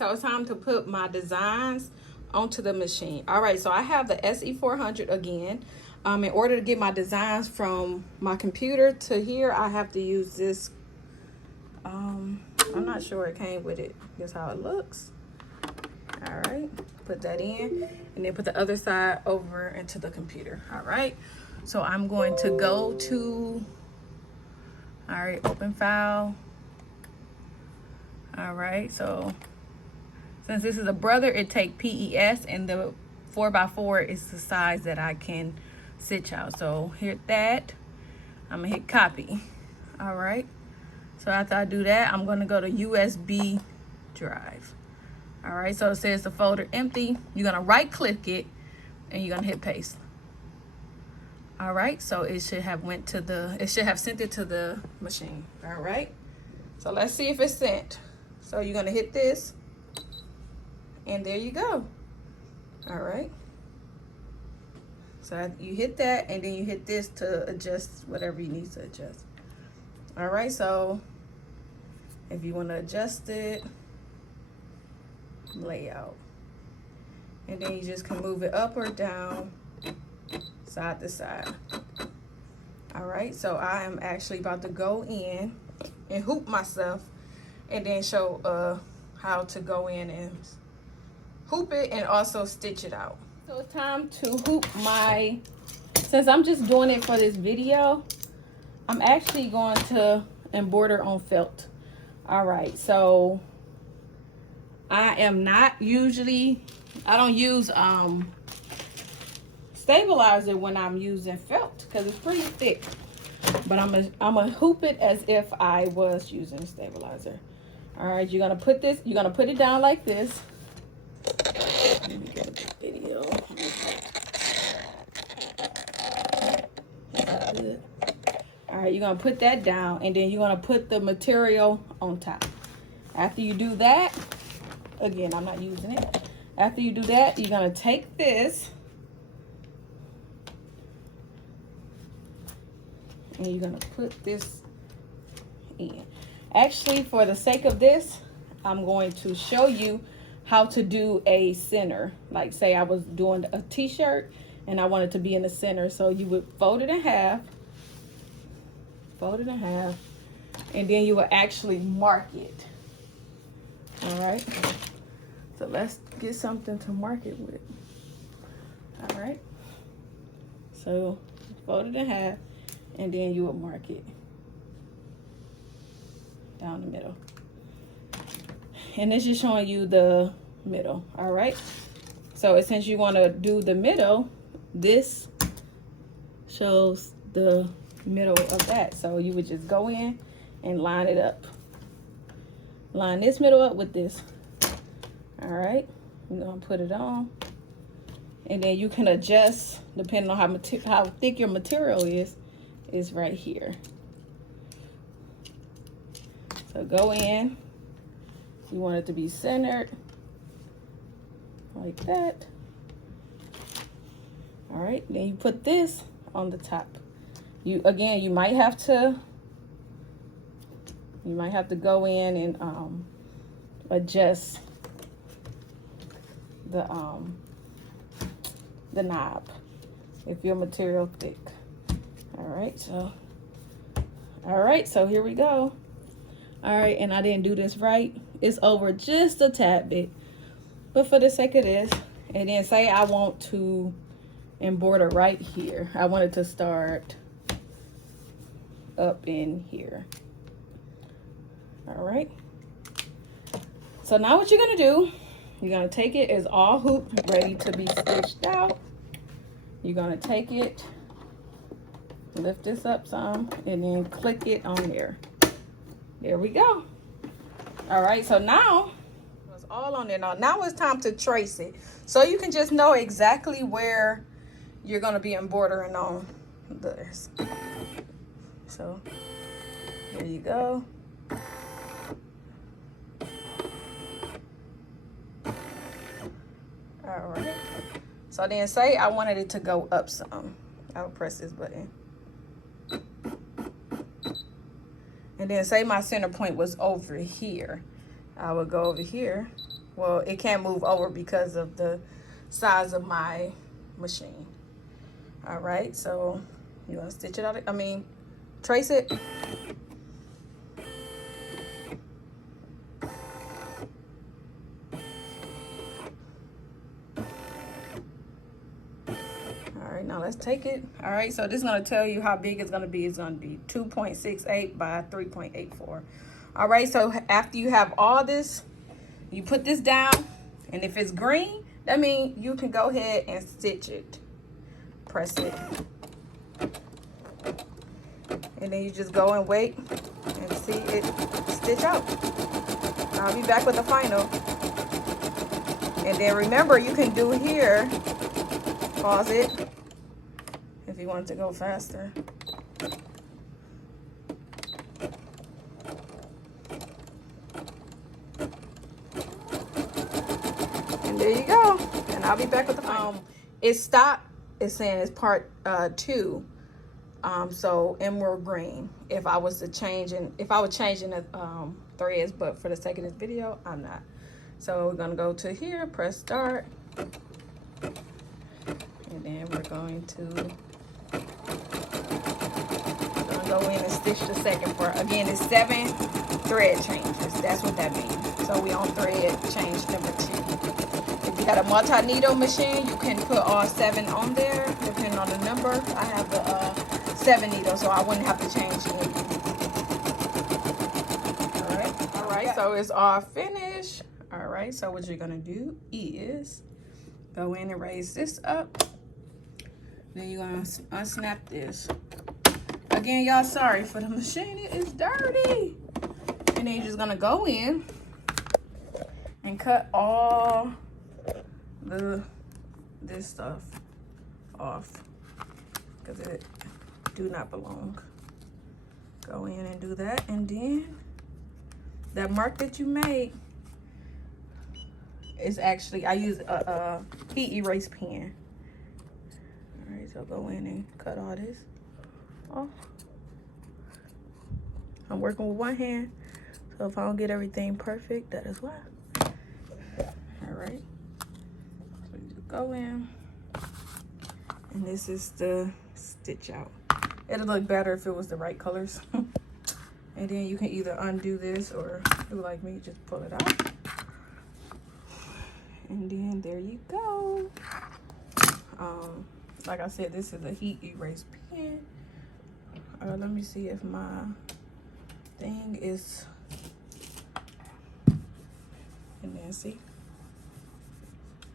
So it's time to put my designs onto the machine. All right, so I have the se400 again. In order to get my designs from my computer to here, I have to use this. I'm not sure it came with it. Here's how it looks. All right, put that in, and then put the other side over into the computer. All right, so I'm going to go to, all right, open file. All right, so since this is a brother, it take PES, and the 4x4 is the size that I can stitch out. So hit that. I'm gonna hit copy. All right, so after I do that, I'm gonna go to USB drive. All right, so it says the folder empty. You're gonna right click it and you're gonna hit paste. All right, so it should have sent it to the machine. All right, so let's see if it's sent. So you're gonna hit this, and there you go. All right, so you hit that, and then you hit this to adjust whatever you need to adjust. All right, so if you want to adjust it, layout, and then you just can move it up or down, side to side. All right, so I am actually about to go in and hoop myself, and then show how to go in and hoop it and also stitch it out. So it's time to hoop since I'm just doing it for this video, I'm actually going to embroider on felt. All right, so I don't use stabilizer when I'm using felt because it's pretty thick, but I'm gonna hoop it as if I was using stabilizer. All right, you're gonna put it down like this. Let me get a good video. Good. All right, you're gonna put that down, and then you're gonna put the material on top. After you do that, again, I'm not using it. After you do that, you're gonna take this and you're gonna put this in. Actually, for the sake of this, I'm going to show you how to do a center. Like say I was doing a t-shirt and I wanted to be in the center. So you would fold it in half, and then you will actually mark it. All right, so let's get something to mark it with. All right, so fold it in half, and then you will mark it down the middle. And this is showing you the middle. All right, so since you want to do the middle, this shows the middle of that. So you would just go in and line it up. Line this middle up with this. All right, we're gonna put it on, and then you can adjust depending on how thick your material is right here. So go in, you want it to be centered like that. All right, then you put this on the top. You might have to go in and adjust the knob if your material thick. All right, so here we go. All right, and I didn't do this right. It's over just a tad bit, but for the sake of this, and then say I want to embroider right here. I want it to start up in here. All right, so now what you're gonna do, you're gonna take it, it's all hooped, ready to be stitched out. You're gonna take it, lift this up some, and then click it on there. There we go. All right, so now it's all on there. Now it's time to trace it, so you can just know exactly where you're gonna be embroidering on this. So here you go. All right, so then say I wanted it to go up some. I would press this button, and then say my center point was over here. I would go over here Well, it can't move over because of the size of my machine. All right, so you want to stitch it out, trace it. All right, now let's take it. All right, so this is going to tell you how big it's going to be. It's going to be 2.68 by 3.84. All right, so after you have all this, you put this down, and if it's green, that means you can go ahead and stitch it. Press it. And then you just go and wait and see it stitch out. I'll be back with the final. And then remember, you can do here, pause it if you want to go faster. And there you go. And I'll be back with the final. It stopped. It's saying it's part 2. So emerald green. If I was changing the threads, but for the sake of this video, I'm not. So we're gonna go to here, press start, and then we're going to go in and stitch the second part. Again, it's 7 thread changes. That's what that means. So we on thread change number 2. If you got a multi-needle machine, you can put all 7 on there, depending on the number. I have the 7 needles, so I wouldn't have to change anything. All right, so it's all finished. All right, so what you're gonna do is go in and raise this up. Then you're gonna unsnap this. Again, y'all, sorry for the machine, it is dirty. And then you're just gonna go in and cut all this stuff off, because it do not belong. Go in and do that, and then that mark that you made is actually, I use a heat erase pen. All right, so go in and cut all this off. I'm working with one hand, so if I don't get everything perfect, that is why. All right, so you just go in, and this is the stitch out. It'll look better if it was the right colors. And then you can either undo this or do like me, just pull it out. And then there you go. Like I said, this is a heat erase pen. Let me see if my thing is, and then see,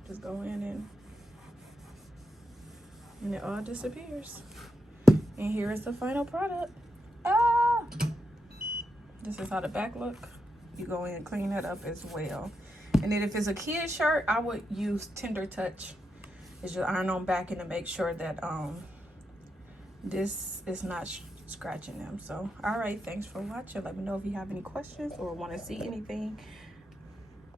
just go in and it all disappears. And here is the final product. This is how the back look. You go in and clean that up as well. And then if it's a kid shirt, I would use Tender Touch. It's just iron on back and to make sure that this is not scratching them. So, all right, thanks for watching. Let me know if you have any questions or want to see anything